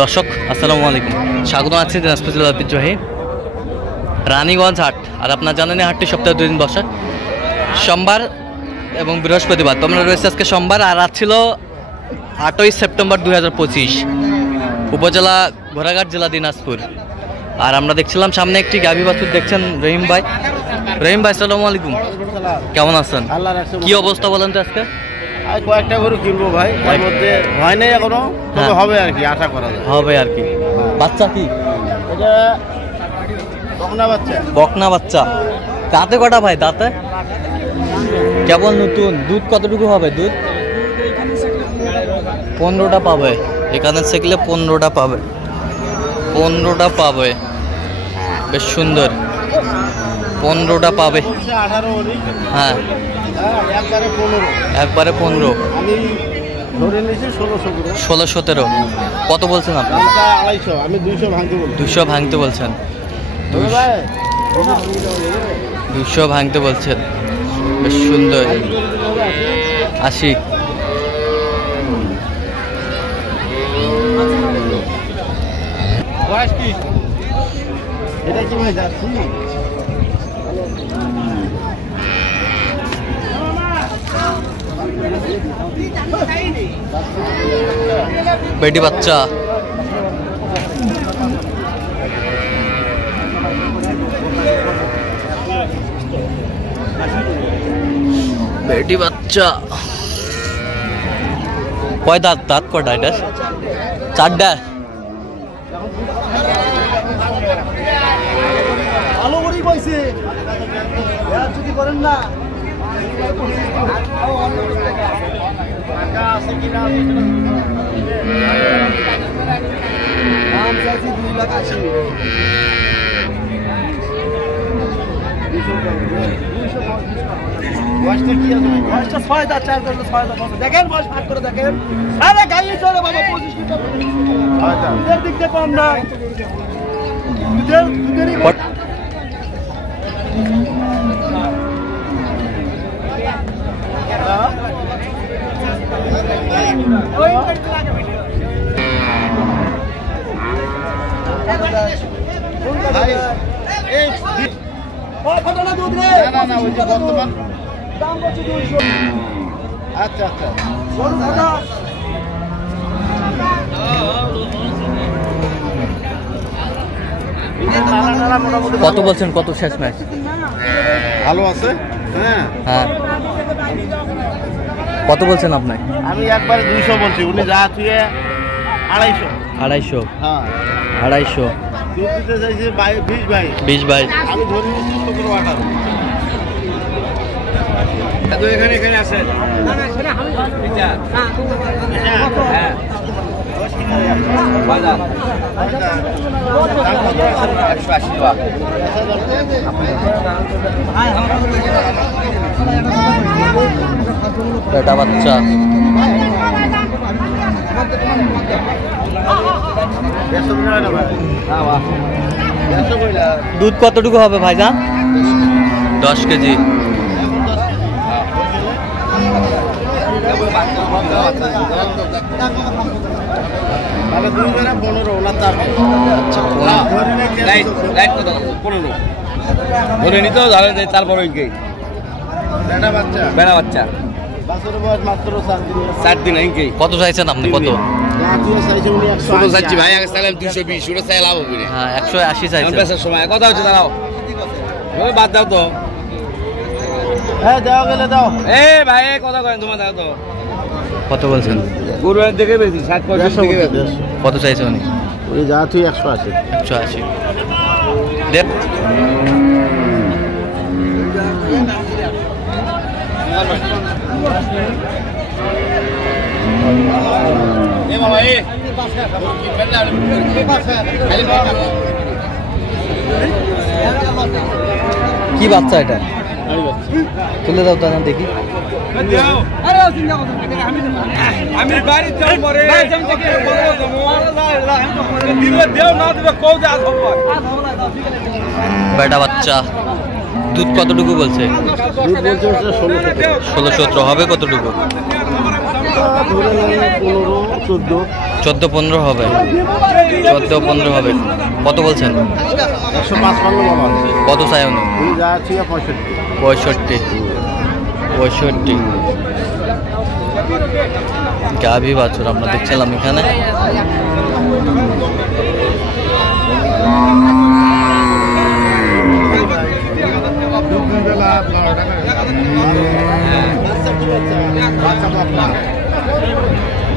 দর্শক আসসালামু আলাইকুম, স্বাগত আছি দিনাজপুর জেলার ঐতিহ্যবাহী রানীগঞ্জ হাট। আর আপনার জানেন হাটটি সপ্তাহে 2 দিন বসে, সোমবার এবং বৃহস্পতিবার। তো আমরা রয়েছে আজকে সোমবার, আর আজ ছিল 8ই সেপ্টেম্বর 2025, উপজেলা ঘোড়াঘাট, জেলা দিনাজপুর। আর আমরা দেখছিলাম সামনে একটি গাভী বাছুর দেখছেন রহিম ভাই। রহিম ভাই আসসালামু আলাইকুম, কেমন আছেন? কি অবস্থা বলেন তো আজকে? কয়েকটা গরু কিনবো ভাই, তার মধ্যে হয় নাই এখনো, তবে হবে আর কি, আশা করা যায় হবে আর কি। বাচ্চা কি এটা? বকনা বাচ্চা। বকনা বাচ্চা। দাঁতে কটা ভাই? দাঁতে কেবল নতুন। দুধ কতটুকু হবে? দুধ 15টা পাবে। এখানে শিখলে 15টা পাবে, 15টা পাবে। বেশ সুন্দর, 15টা পাবে। হ্যাঁ, একবারে 15। আমি ধরে নিয়েছি 16-17। কত বলছেন আপনি? 250। আমি 200 ভাঙতে বলছি। 200 ভাঙতে বলছেন? 200 ভাঙতে বলছেন। বেশ সুন্দর। 80। এটা কি ভাই যাচ্ছি? বেটি বাচ্চা। বেটি বাচ্চা। কয় দাঁত? দাঁত কটা এটা? 4টা। ভালো করেই কইছে, যদি করেন না দাম চাইছি 2,80,000। বয়সটা কি আছে? বয়সটা 6 দাঁত, 4 দাঁত, 6 দাঁত। দেখেন বয়স ভাগ করে দেখেন। আরে গাইয়ে চলে বাবা, 25 লিটার। আচ্ছা, দুধের দিক দিয়ে কম না, দুধেরই আচ্ছা আচ্ছা। কত বলছেন? কত শেষ ম্যাচ? ভালো আছে। হ্যাঁ হ্যাঁ, কত বলছেন আপনি? আমি একবারে 200 বলছি, উনি যা থুয়ে 250। 250? হ্যাঁ 250। দুধ দিতে চাইছে 20 ভাই। 20 ভাই। আমি ধরে নিচ্ছি 17-18। এখানে এখানে আছে। হ্যাঁ বেটা বাচ্চা। দুধ কতটুকু হবে ভাইজান? 10 কেজি। তাহলে 2-15 ওনার দাম। আচ্ছা, ধরে নিতে ধরে তারপরে বেটা বাচ্চা। বেড়া বাচ্চা বাছুরের বয়স মাত্র 4 দিন ইনকেই। কত চাইছেন আপনি? কত চাইছে উনি? ছোট চাচ্ছি ভাই, আগে চাইলাম 220, ওটা চাই লাভ হবে না। হ্যাঁ, 180 চাইছেন। বেচার সময় কথা হচ্ছে দাঁড়াও, বাদ দাও তো। হ্যাঁ দেওয়া গেলে দাও। এ ভাই কথা করেন, তোমার দাও তো। কত বলছেন? গরু দেখে বেশি 60-65 দিকে বেশি। কত চাইছে উনি? ওই যা তুই 180। 180 দেখ। এ বাবা এ কি বাচ্চা এটা? তুলে দাও তো দেখি। আমি বাড়ি যাই পরে দিলে দেও না দিলে কও যা হবে। বেটা বাচ্চা। দুধ কতটুকু বলছে? দুধ বলছে 16-17 হবে। কতটুকু? 15-14। 14-15 হবে, 14-15 হবে। কত বলছেন? 155 বাবা। কত চাই উনি? উনি যাচ্ছি 65। 65 গাভী বাছুর আমরা দেখছিলাম এখানে।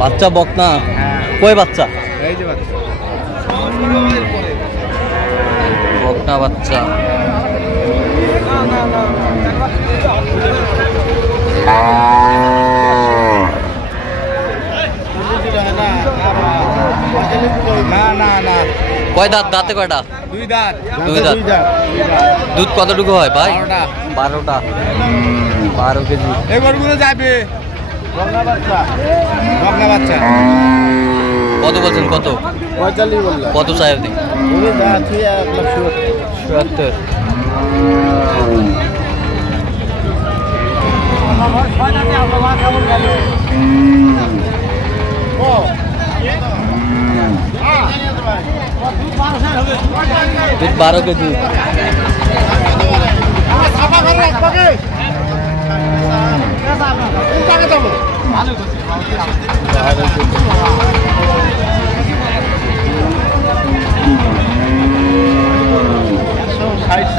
বাচ্চা বকনা, কই বাচ্চা? এই যে বাচ্চা। বকনা বাচ্চা। না কয় দাঁত? দাঁতে কয়টা? 2 দাঁত। 2 দাঁত। দুধ কতটুকু হয় ভাই? 12টা। 12 কেজি। এই গরুগুলো যাবে বকনা বাচ্চা। কত বলছেন? কত? 45 বললাম। কত চাই আপনি? উনি যাচ্ছি 170। 76। দুধ 12 কেজি।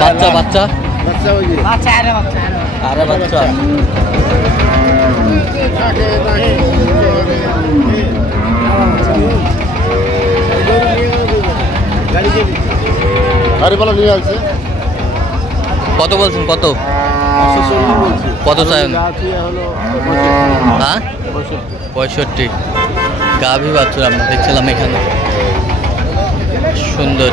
বাচ্চা বাচ্চা আরে বাচ্চা কত বলছেন? কত কত চাই? হ্যাঁ 65 গাভী বাছুর আমরা দেখছিলাম এখানে, সুন্দর।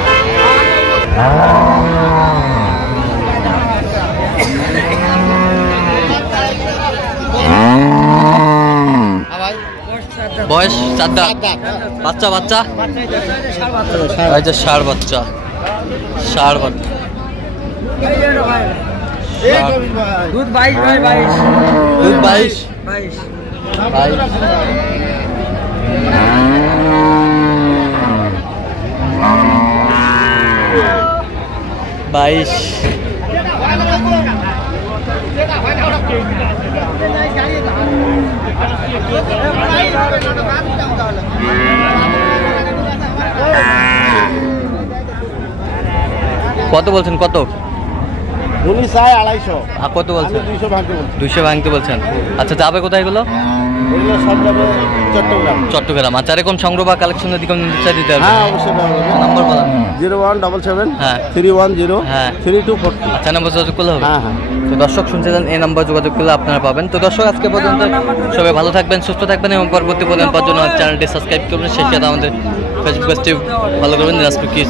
বয়স 4 দাঁত। বাচ্চা বাচ্চা ষাঁড় বাচ্চা। দুধ 22 দুধ 22। 22। কত বলছেন? কত? উনি চাই 250। আর কত বলছেন? 200 ভাঙতে বলছি। 200 ভাঙতে বলছেন। আচ্ছা যাবে কোথায় এগুলো? এগুলো সব যাবে চট্টগ্রাম। চট্টগ্রাম। আচ্ছা এরকম সংগ্রহ বা কালেকশনের দিকে দিতে হবে। হ্যাঁ অবশ্যই নাম্বার বলেন। 0177 হ্যাঁ 310 হ্যাঁ 3242। আচ্ছা নাম্বার যোগাযোগ করলে হবে। হ্যাঁ হ্যাঁ। তো দর্শক শুনছিলেন, এই নাম্বার যোগাযোগ করলে আপনারা পাবেন। তো দর্শক আজকে পর্যন্ত সবাই ভালো থাকবেন, সুস্থ থাকবেন এবং পরবর্তী পর্যন্ত জন্য চ্যানেলটি সাবস্ক্রাইব করবেন। সেই সাথে আমাদের ফেসবুক পেজটি ফলো করবেন। দিনাজপুর কি